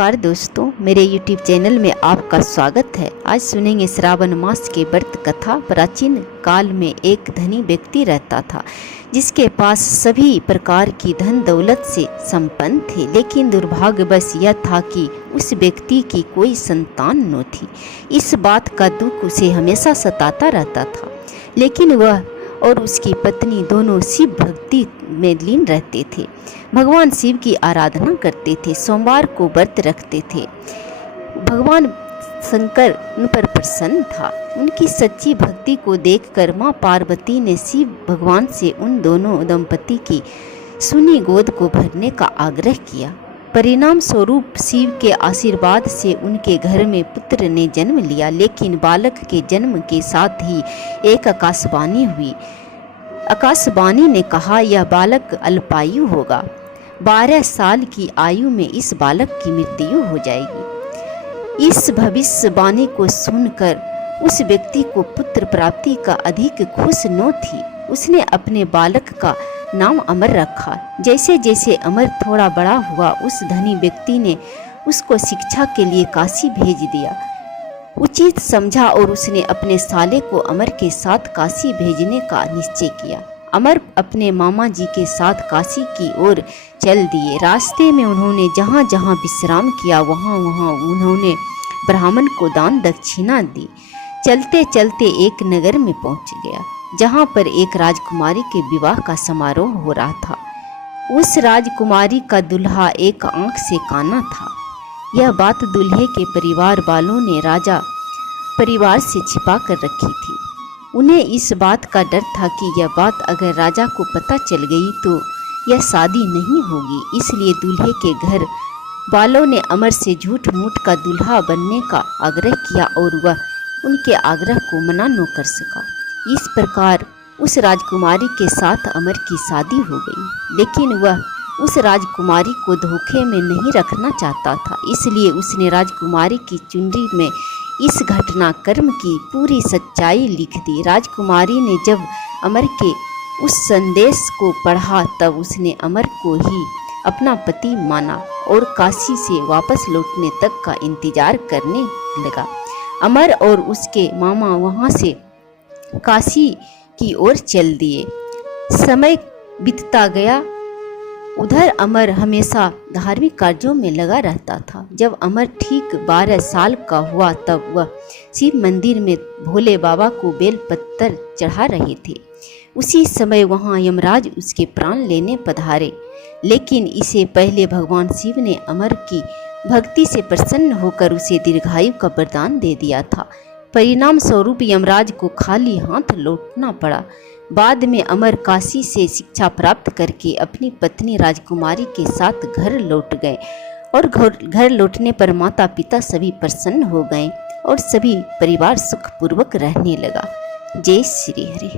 नमस्कार दोस्तों, मेरे YouTube चैनल में आपका स्वागत है। आज सुनेंगे श्रावण मास के व्रत कथा। प्राचीन काल में एक धनी व्यक्ति रहता था जिसके पास सभी प्रकार की धन दौलत से संपन्न थे, लेकिन दुर्भाग्यवश यह था कि उस व्यक्ति की कोई संतान न थी। इस बात का दुख उसे हमेशा सताता रहता था, लेकिन वह और उसकी पत्नी दोनों शिव भक्ति में लीन रहते थे। भगवान शिव की आराधना करते थे, सोमवार को व्रत रखते थे। भगवान शंकर उन पर प्रसन्न था। उनकी सच्ची भक्ति को देखकर माँ पार्वती ने शिव भगवान से उन दोनों दंपति की सुनी गोद को भरने का आग्रह किया। परिणाम स्वरूप शिव के आशीर्वाद से उनके घर में पुत्र ने जन्म लिया, लेकिन बालक के जन्म के साथ ही एक आकाशवाणी हुई। आकाशवाणी ने कहा, यह बालक अल्पायु होगा। 12 साल की आयु में इस बालक की मृत्यु हो जाएगी। इस भविष्यवाणी को सुनकर उस व्यक्ति को पुत्र प्राप्ति का अधिक खुश न थी। उसने अपने बालक का नाम अमर रखा। जैसे जैसे अमर थोड़ा बड़ा हुआ, उस धनी व्यक्ति ने उसको शिक्षा के लिए काशी भेज दिया। उचित समझा और उसने अपने साले को अमर के साथ काशी भेजने का निश्चय किया। अमर अपने मामा जी के साथ काशी की ओर चल दिए। रास्ते में उन्होंने जहाँ जहाँ विश्राम किया, वहाँ वहाँ उन्होंने ब्राह्मण को दान दक्षिणा दी। चलते चलते एक नगर में पहुँच गया, जहाँ पर एक राजकुमारी के विवाह का समारोह हो रहा था। उस राजकुमारी का दूल्हा एक आंख से काना था। यह बात दूल्हे के परिवार वालों ने राजा परिवार से छिपा कर रखी थी। उन्हें इस बात का डर था कि यह बात अगर राजा को पता चल गई तो यह शादी नहीं होगी। इसलिए दूल्हे के घर वालों ने अमर से झूठ मूठ का दूल्हा बनने का आग्रह किया और वह उनके आग्रह को मना न कर सका। इस प्रकार उस राजकुमारी के साथ अमर की शादी हो गई, लेकिन वह उस राजकुमारी को धोखे में नहीं रखना चाहता था। इसलिए उसने राजकुमारी की चुनरी में इस घटनाक्रम की पूरी सच्चाई लिख दी। राजकुमारी ने जब अमर के उस संदेश को पढ़ा, तब उसने अमर को ही अपना पति माना और काशी से वापस लौटने तक का इंतजार करने लगा। अमर और उसके मामा वहाँ से काशी की ओर चल दिए। समय बीतता गया। उधर अमर हमेशा धार्मिक कार्यों में लगा रहता था। जब अमर ठीक 12 साल का हुआ, तब वह शिव मंदिर में भोले बाबा को बेल पत्तर चढ़ा रहे थे। उसी समय वहां यमराज उसके प्राण लेने पधारे, लेकिन इससे पहले भगवान शिव ने अमर की भक्ति से प्रसन्न होकर उसे दीर्घायु का वरदान दे दिया था। परिणाम स्वरूप यमराज को खाली हाथ लौटना पड़ा। बाद में अमर काशी से शिक्षा प्राप्त करके अपनी पत्नी राजकुमारी के साथ घर लौट गए और घर लौटने पर माता पिता सभी प्रसन्न हो गए और सभी परिवार सुखपूर्वक रहने लगा। जय श्री हरि।